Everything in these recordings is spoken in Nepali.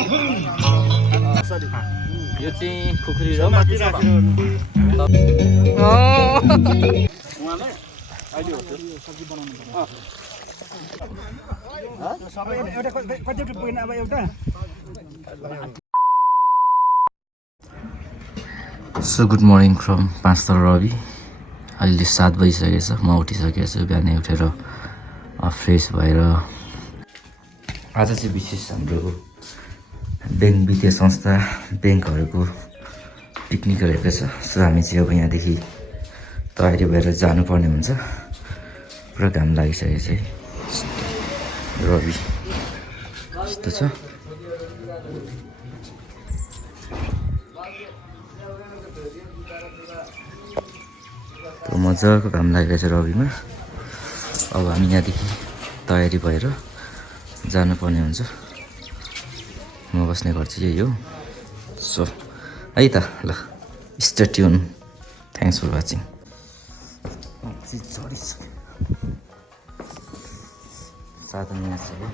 यो चाहिँ खुकुरी र सो गुड मर्निङ फ्रम 5 तर रवि। अहिले 7 बजिसकेको छ। म उठिसकेको छु। बिहानै उठेर फ्रेस भएर आज चाहिँ विशेष हाम्रो ब्याङ्क वित्तीय संस्था ब्याङ्कहरूको पिकनिक रहेको छ। सो हामी चाहिँ अब यहाँदेखि तयारी भएर जानुपर्ने हुन्छ। पुरा घाम लागिसकेको छ है। रवि यस्तो छ। मजाको घाम लागिरहेछ रविमा। अब हामी यहाँदेखि तयारी भएर जानुपर्ने हुन्छ। म बस्ने घर चाहिँ यही हो। सो है त ल, stay tuned. Thanks for watching. साधन यहाँ छ है।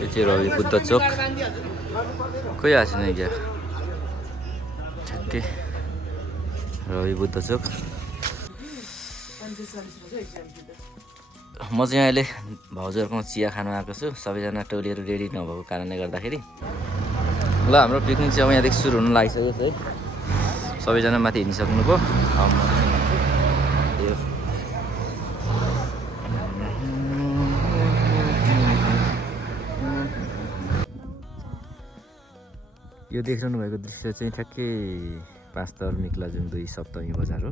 यो चाहिँ रवि बुद्ध चोक। कोही आएको छैन क्या। ठ्याक्कै रवि बुद्ध चोक। म चाहिँ अहिले भाउजूहरूकोमा चिया खानु आएको छु। सबैजना टोलीहरू रेडी नभएको कारणले गर्दाखेरि। ल हाम्रो पिकनिक चाहिँ अब यहाँदेखि सुरु हुनु लागिसक्यो है। सबैजना माथि हिँडिसक्नुभयो। यो देखिरहनु भएको दृश्य चाहिँ ठ्याक्कै 5 तर मिक्लाजुङ 2 सप्तमी बजार हो।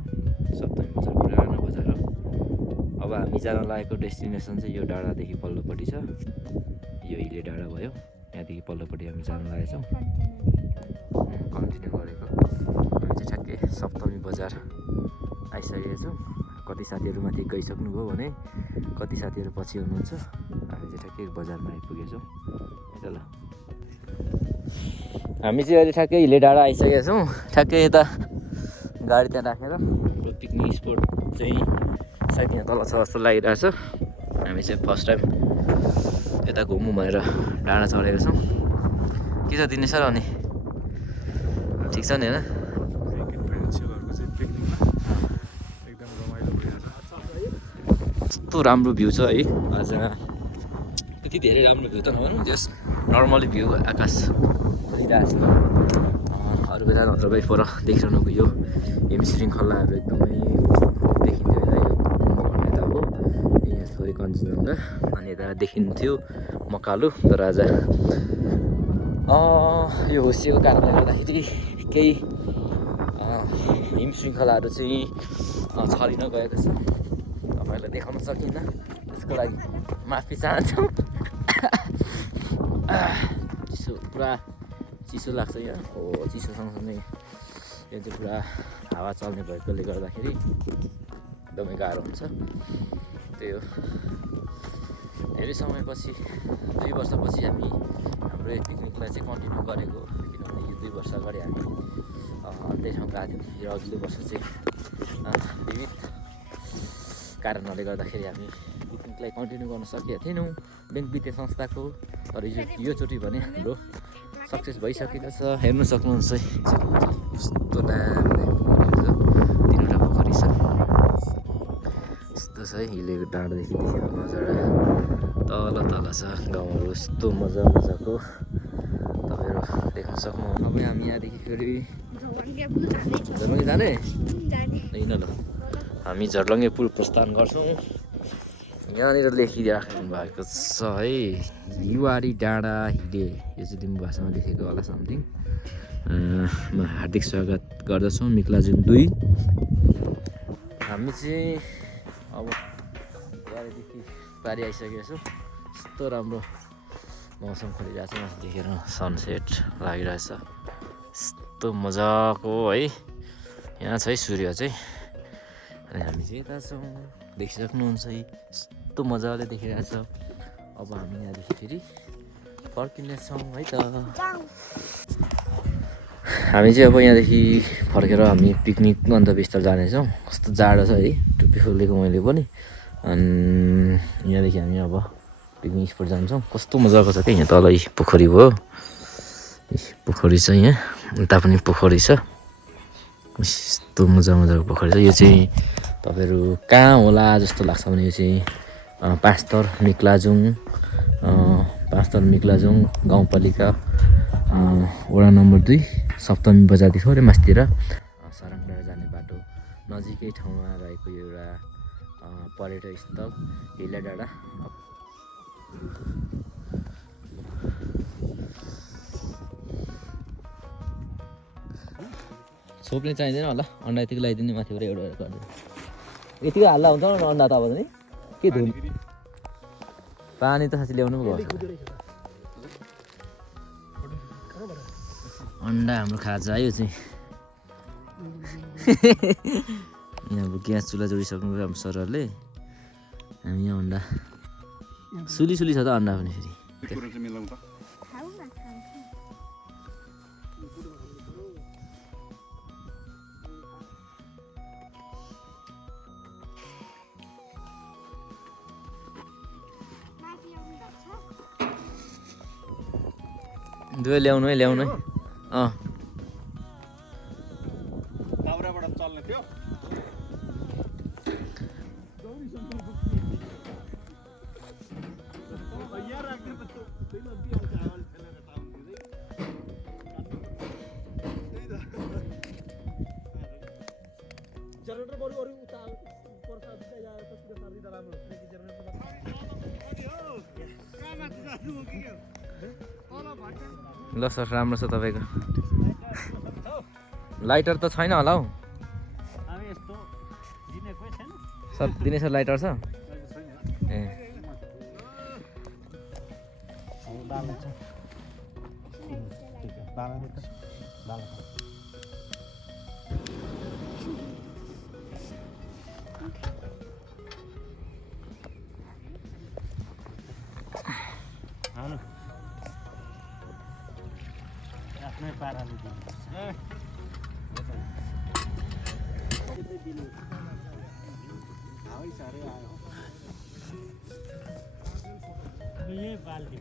सप्तमी बजार पुरानो बजार हो। अब हामी जान लागेको डेस्टिनेसन चाहिँ यो डाँडादेखि पल्लोपट्टि छ। यो हिले डाँडा भयो। यहाँदेखि पल्लोपट्टि हामी जान लागेछौँ। कन्टिन्यू गरेको हामी चाहिँ ठ्याक्कै सप्तमी बजार आइसकेका छौँ। कति साथीहरू माथि गइसक्नुभयो भने कति साथीहरू पछि हुनुहुन्छ। हामी चाहिँ ठ्याक्कै बजारमा आइपुगेछौँ। है ल, हामी चाहिँ अहिले ठ्याक्कै हिले डाँडा आइसकेका छौँ। ठ्याक्कै यता गाडी त्यहाँ राखेर पिकनिक स्पोट चाहिँ सायद यहाँ तल छ जस्तो लागिरहेछ। हामी चाहिँ फर्स्ट टाइम यता घुमौँ भनेर डाँडा चढेका छौँ। के छ दिने सर? अनि ठिक छ नि होइन? कस्तो राम्रो भ्यू छ है आज। त्यति धेरै राम्रो भ्यू त नभनौँ, जस्ट नर्मली भ्यू आकाश खोलिरहेको छ। अरू बेला नत्र भाइ पर देखिरहनुको यो हिम श्रृङ्खलाहरू एकदमै देखिन्थ्यो होइन। यो मकवानपुर यता हो, यहाँ छोरी कञ्चनजङ्घा, अनि यता देखिन्थ्यो मकालु। तर आज यो होसिएको कारणले गर्दाखेरि केही हिम श्रृङ्खलाहरू चाहिँ छरिन गएको छ। तपाईँहरूलाई देखाउन सकिनँ, त्यसको लागि माफी चाहन्छौँ। चिसो, पुरा चिसो लाग्छ यहाँ। हो, चिसो सँगसँगै यो चाहिँ पुरा हावा चल्ने भएकोले गर्दाखेरि एकदमै गाह्रो हुन्छ। त्यही हो, धेरै समयपछि 2 वर्षपछि हामी हाम्रो यो पिकनिकलाई चाहिँ कन्टिन्यू गरेको। किनभने यो 2 वर्ष अगाडि हामी अन्त्य ठाउँ गएको थियौँ। र अघिल्लो वर्ष चाहिँ विविध कारणहरूले गर्दाखेरि हामी पिकनिकलाई कन्टिन्यू गर्न सकेका थिएनौँ ब्याङ्क वित्तीय संस्थाको। तर योचोटि भने हाम्रो सक्सेस भइसकेको छ। हेर्नु सक्नुहुन्छ कस्तो दामी 3वटा पोखरी छ। यस्तो छ है हिले डाँडादेखि देखेको नजारा। तल तल छ गाउँहरू। यस्तो मजा मजाको तपाईँहरू देख्न सक्नुहुन्छ। अब हामी यहाँदेखि फेरि झर्लङ्गे जाने होइन। ल हामी झर्लङ्गे पुल प्रस्थान गर्छौँ। यहाँनिर लेखिराख्नु भएको छ है, हिवारी डाँडा हिले। यो चाहिँ लिम्बू भाषामा लेखेको होला समथिङ। म हार्दिक स्वागत गर्दछु मिक्लाजुङ 2। हामी चाहिँ अब यहाँदेखि पारि आइसकेको छौँ। यस्तो राम्रो मौसम खोलिरहेको छ। देखेर सनसेट लागिरहेछ। यस्तो मजाको है यहाँ छ है सूर्य चाहिँ। अनि हामी चाहिँ यता छौँ, देखिसक्नुहुन्छ है। यस्तो मजाले देखिरहेछ। अब हामी यहाँदेखि फेरि फर्किनेछौँ है त। हामी चाहिँ अब यहाँदेखि फर्केर हामी पिकनिक गन्तव्यस्थल जानेछौँ। कस्तो जाडो छ है, टोपी खोलेको मैले पनि। अनि यहाँदेखि हामी अब पिकनिक स्पट जान्छौँ। कस्तो मजाको छ क्या यहाँ तल पोखरी भयो, पोखरी छ यहाँ, उता पनि पोखरी छ, यस्तो मजाको पोखरी छ। यो चाहिँ तपाईँहरू कहाँ होला जस्तो लाग्छ भने यो चाहिँ पाँचथर मिक्लाजुङ गाउँपालिका वडा नम्बर 2 सप्तमी बजारदेखि थोरै मास्तिर सारङ डाँडा जाने बाटो नजिकै ठाउँमा रहेको एउटा पर्यटक स्थल हिला डाँडा। छोप्ने चाहिँदैन होला, अन्डा यतिको लगाइदिने माथिबाट एउटा गरिदिनु, यतिको हाल्दा हुन्छ अन्डा त अब नि के धुल पानी त साँच्चै ल्याउनु पो गर्छ। अन्डा हाम्रो खाजा यो चाहिँ यहाँ अब ग्यास चुल्हा जोडिसक्नु भयो हाम्रो सरहरूले। हामी यहाँ अन्डा सुली छ त अन्डा पनि फेरि दुवै ल्याउनु है दाउराबाट चल्ने थियो। जनरेटर बरु अरु उता पर्छ उता या त्यसको सर्दिदा राम्रो हुन्छ कि जनरेटर ल सर राम्रो छ तपाईँको। लाइटर त छैन होला हौ सर, दिने सर लाइटर छ ए आफ्नै पाराले यही बाल्टी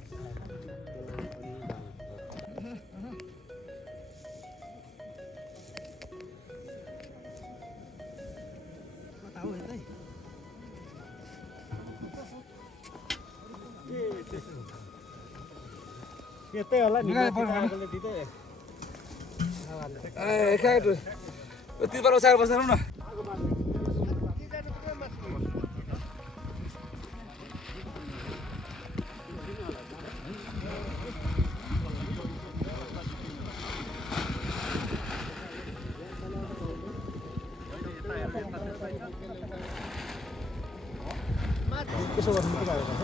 यतै होला नि दिँदै यति बेला उसाएर बसेर न त्यसो गर्नु के भएको छ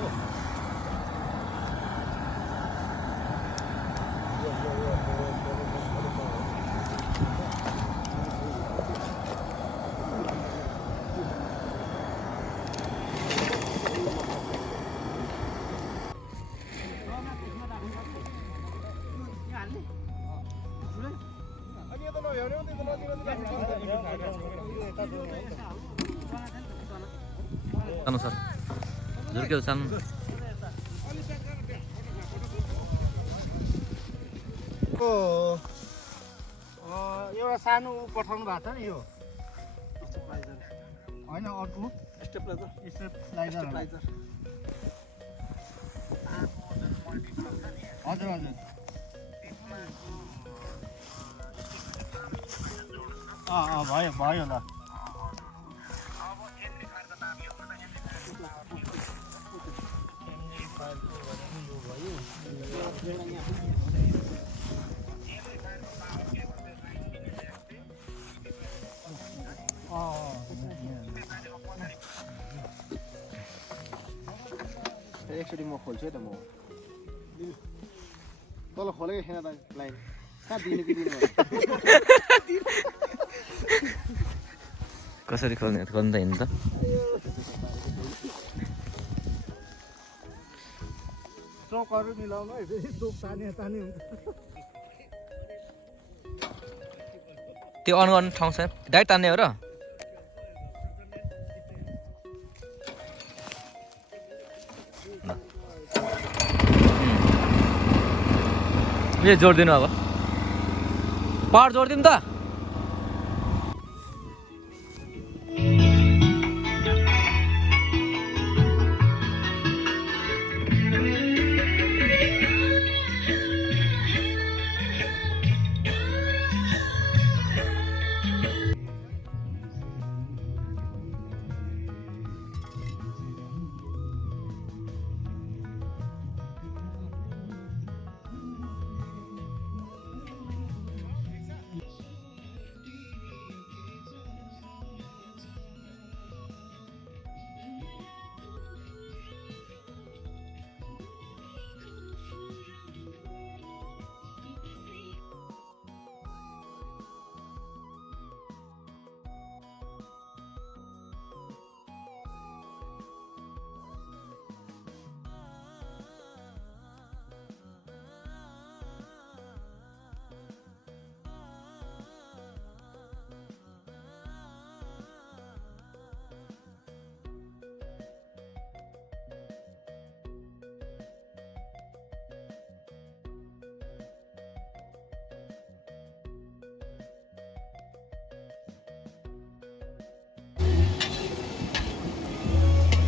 सानो सर झुर्क्यौ सानो एउटा सानो पठाउनु भएको छ नि यो होइन अर्को स्टेपलाइजर हजुर हजुर भयो ल एकचोटि म खोल्छु है त म तल खोलेको छैन त लाइन कहाँ दिनु कि दिनु कसरी खोल्ने खोल्नु त हिँड्नु त चोकहरू मिलाउनु है फेरि चोक ताने हुन्छ त्यो अन गर्ने ठाउँ छ डाइरेक्ट तान्ने हो र यो जोडिदिनु अब पावर जोडिदिउँ त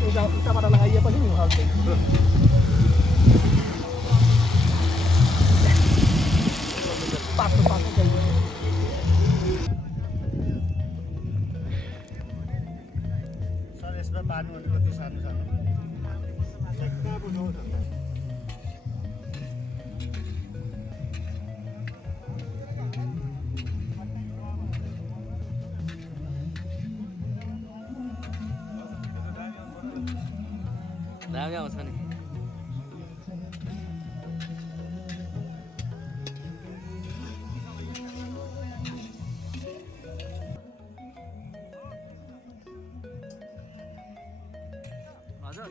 Usaha pada lagi apa sih hal itu? Pakai kayak gitu. Saya sudah panen untuk di sana. Kita butuh. दामी आउँछ नि हजुर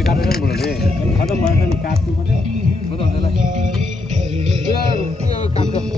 ये काटेर बोल्ने खतम भयो नि काट्नु पर्यो खतम होला यो काट्छ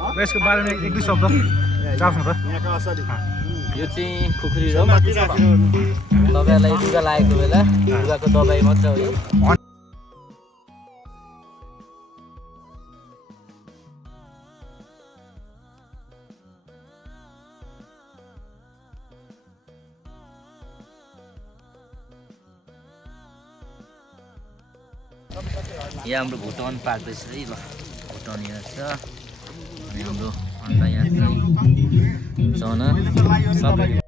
र यसको बारेमा एक दुई शब्द राख्नु त यहाँका असली यो चाहिँ खुकुरी हो तपाईँहरूलाई लुगा लागेको बेला लुगाको दबाई मात्र हो यो यहाँ हाम्रो भुटान पार्क रहेछ है ल भुटान यहाँ छ अनि हाम्रो अन्त यहाँ चाहिँ चना सबै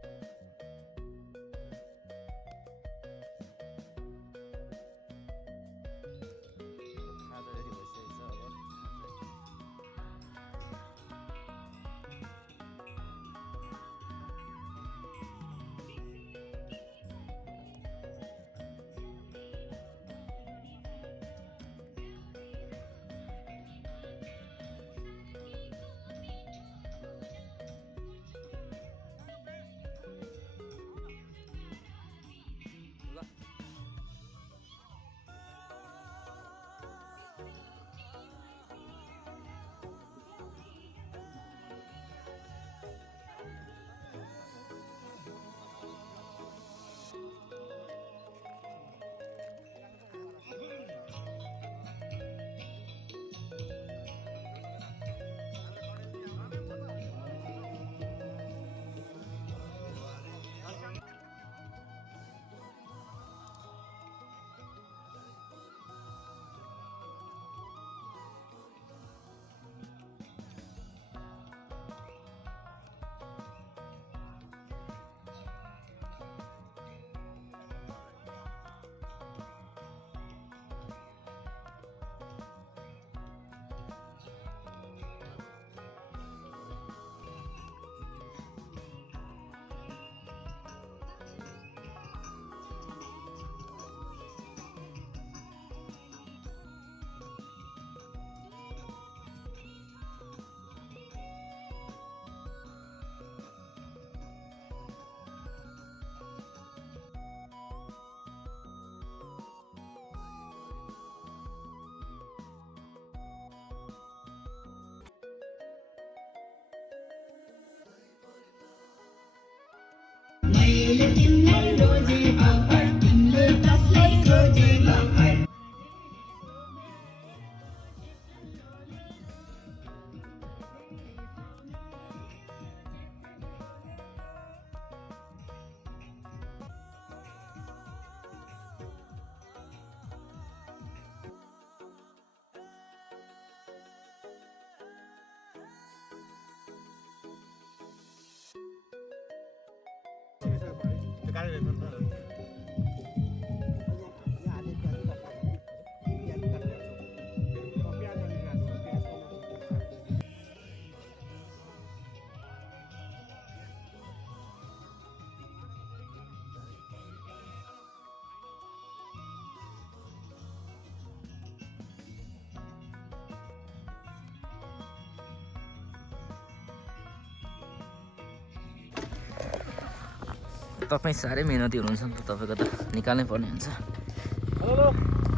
तपाईँ साह्रै मेहनती हुनुहुन्छ नि त तपाईँको त निकाल्नै पर्ने हुन्छ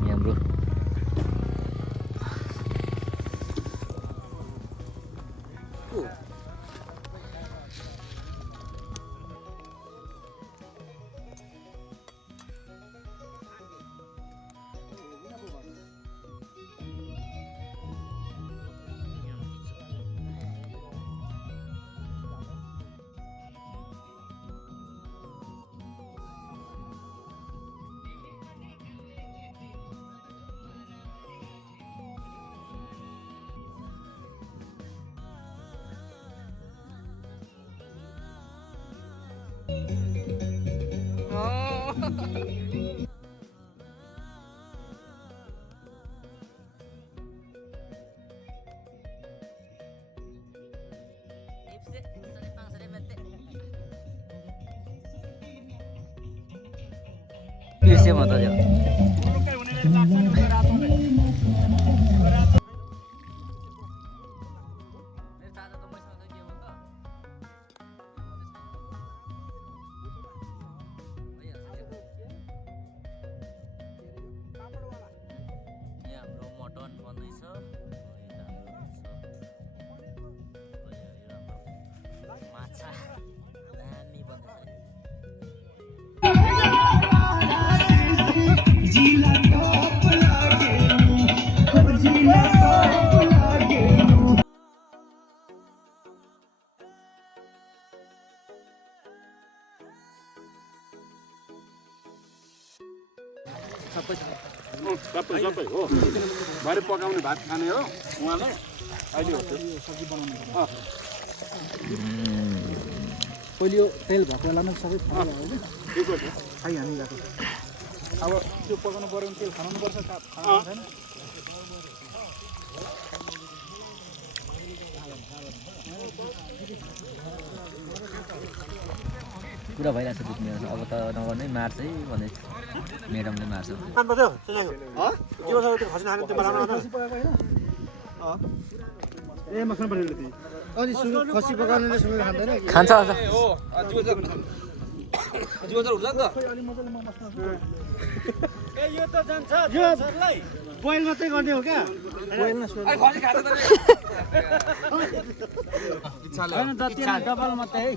यहाँ ब्रो Biasa mata dia. सबै सबै हो भरे पकाउने भात खाने हो उहाँलाई अहिले हो त्यो सब्जी बनाउनु पहिले यो तेल भएको बेलामा सबै खाइहाल्नु गएको अब त्यो पकाउनु पऱ्यो भने तेल खानुपर्छ छैन पुरा भइरहेको छ दुख्ने अब त नगर्नै मार्छ है भने म्याडमले मार्छ खान्छ बोइल मात्रै गर्ने हो क्या डबल मात्रै है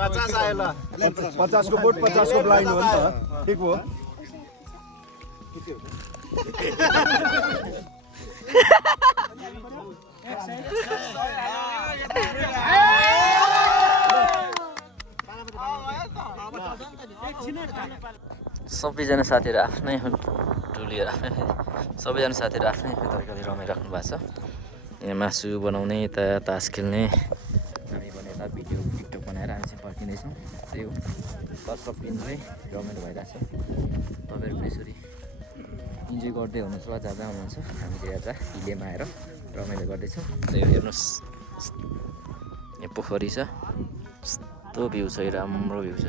50 आयो ल 50 को बोट 50 को ब्लाइन्ड हो नि त ठिक हो सबैजना साथीहरू आफ्नै टोलीहरू आफ्नै सबैजना साथीहरू आफ्नै तरिकाले रमाइराख्नु भएको छ यहाँ मासु बनाउने यता तास खेल्ने हामी भने यता भिडियो टिकटक बनाएर हामी चाहिँ फर्किँदैछौँ त्यही हो कसप पिन्दै रमाइलो भइरहेछ तपाईँहरू पनि यसरी इन्जोय गर्दै हुनुहुन्छ होला जाँदा हुनुहुन्छ हामी चाहिँ आज हिलेमा आएर रमाइलो गर्दैछौँ त्यही हेर्नुहोस् यहाँ पोखरी छ कस्तो भ्यू छ राम्रो भ्यू छ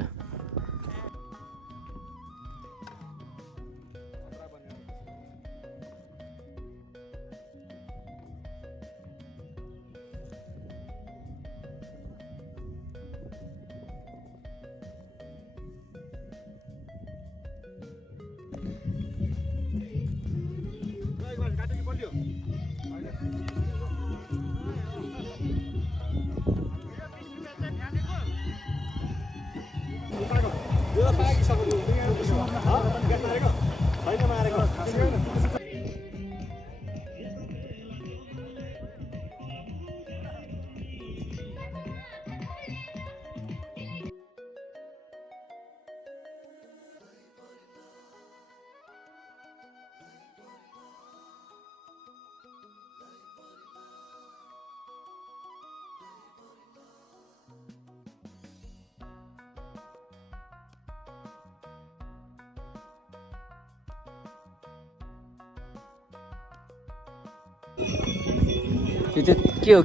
त्यो चाहिँ के हो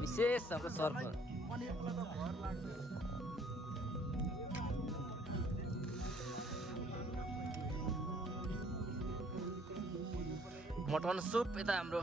विशेष हाम्रो सर्फ मटन सुप यता हाम्रो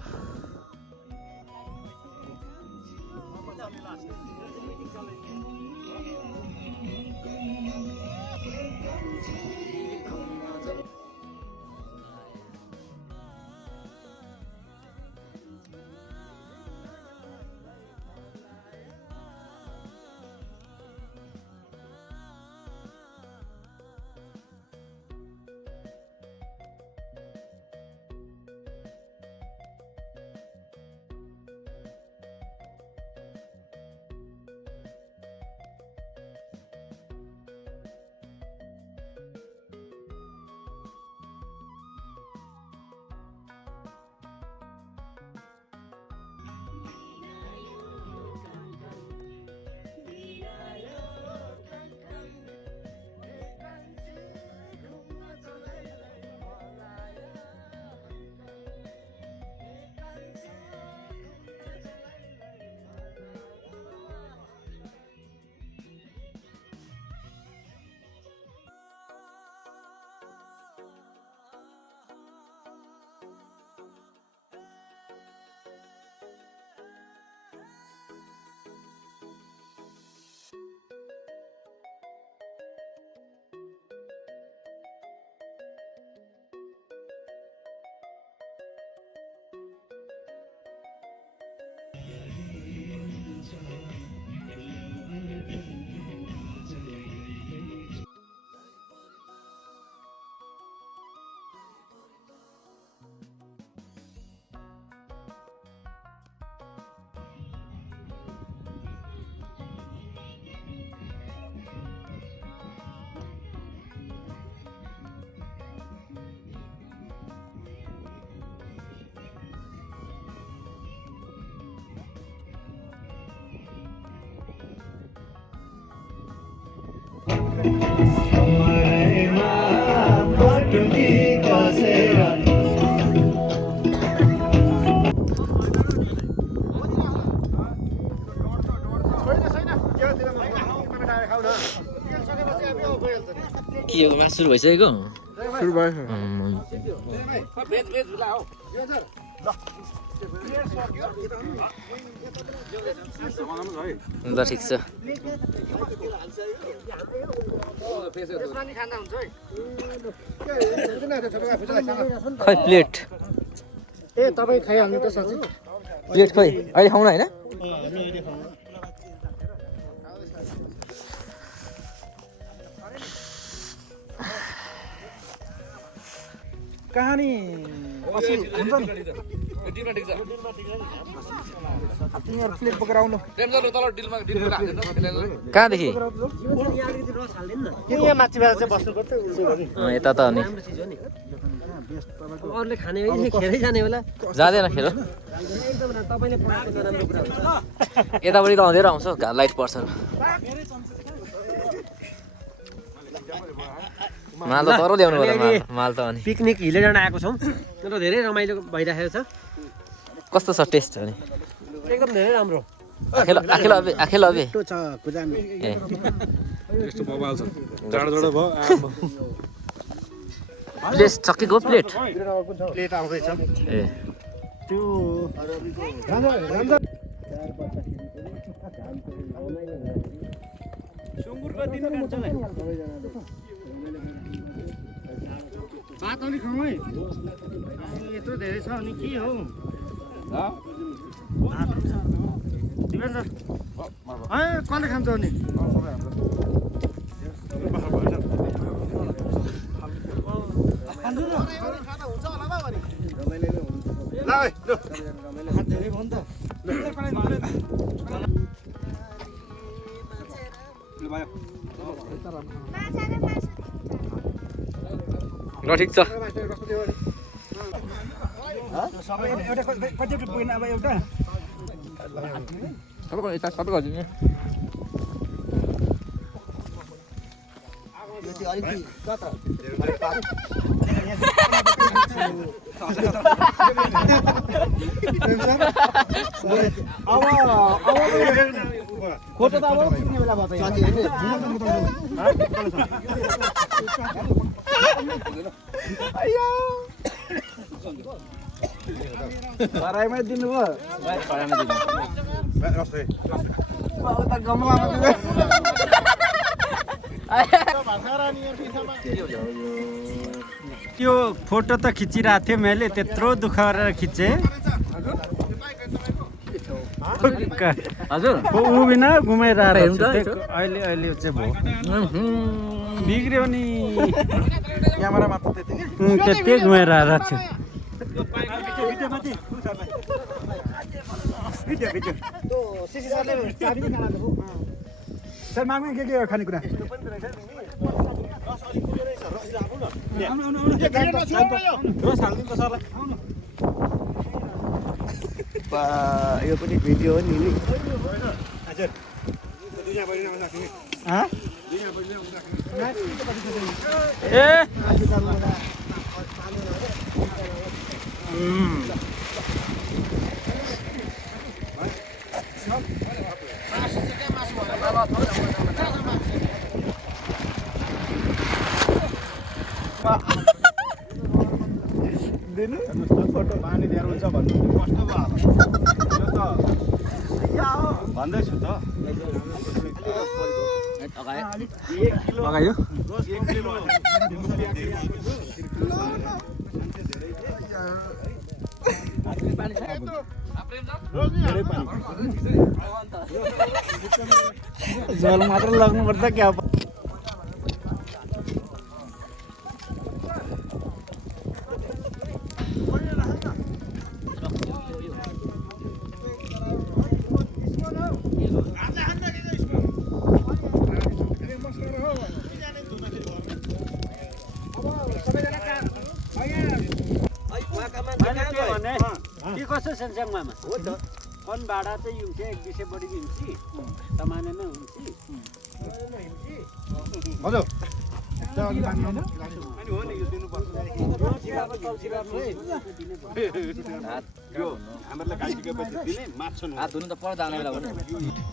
के हो मासु सुरु भइसकेको सुरु भयो ल ठिक छ खै प्लेट ए तपाईँ खाइहाल्नु त साँच्चै प्लेट खै अहिले खाउँ न होइन कहानी पछि हुन्छ नि तिमीहरू प्लेट बोकेर आउनु कहाँदेखि यहाँ माथिबाट चाहिँ बस्नु पर्छ उसो गरी यता त अनि अरूले खाने होइन खेरै जाने होला जाँदैन खेर एकदम तपाईँले पढाएको त राम्रो कुरा हुन्छ यतापट्टि त अँधेरो आउँछ लाइट पर्छ माल त तर ल्याउनु होला माल त अनि पिकनिक हिँडेर आएको छौँ र धेरै रमाइलो भइरहेको छ कस्तो छ टेस्ट अनि एकदम धेरै राम्रो आखेल अबे छ खुजानी ए यस्तो बबाल छ जाडो जाडो भयो प्लेट सकेको प्लेट प्लेट आउँदैछ ए त्यो सुँगुरको दिन कान्छ भात अलिक खाउँ है यत्रो धेरै छ अनि के हो कसले खान्छ अनि ल ठिक छ सबैको हजुर नि खोटो त अब किन्ने बेला भयो कराईमै दिनुभयो त्यो फोटो त खिचिरहेको थियो मैले त्यत्रो दुःख गरेर खिचेँ हजुर ऊ बिना घुमाइरहेको छु अहिले अहिले चाहिँ भयो बिग्रियो नि क्यामेरा मात्र त्यति त्यति घुमाइरहेको छु सर माग्नु के खानेकुरा रस हालिदिनु सरलाई यो पनि भिडियो हो नि ए दिनु फोटो पानी दिएर हुन्छ भन्नु कस्तो भयो भन्दैछु त लगायो जल मात्र लाग्नुपर्छ क्या के कसो सेन्साङमा हो त फन भाडा चाहिँ हुन्छ 100 बढी हुन्छ सामान्य नै हुन्छ हजुर त्यो अघि पानी होइन हात धुनु त पर्दा आउने बेला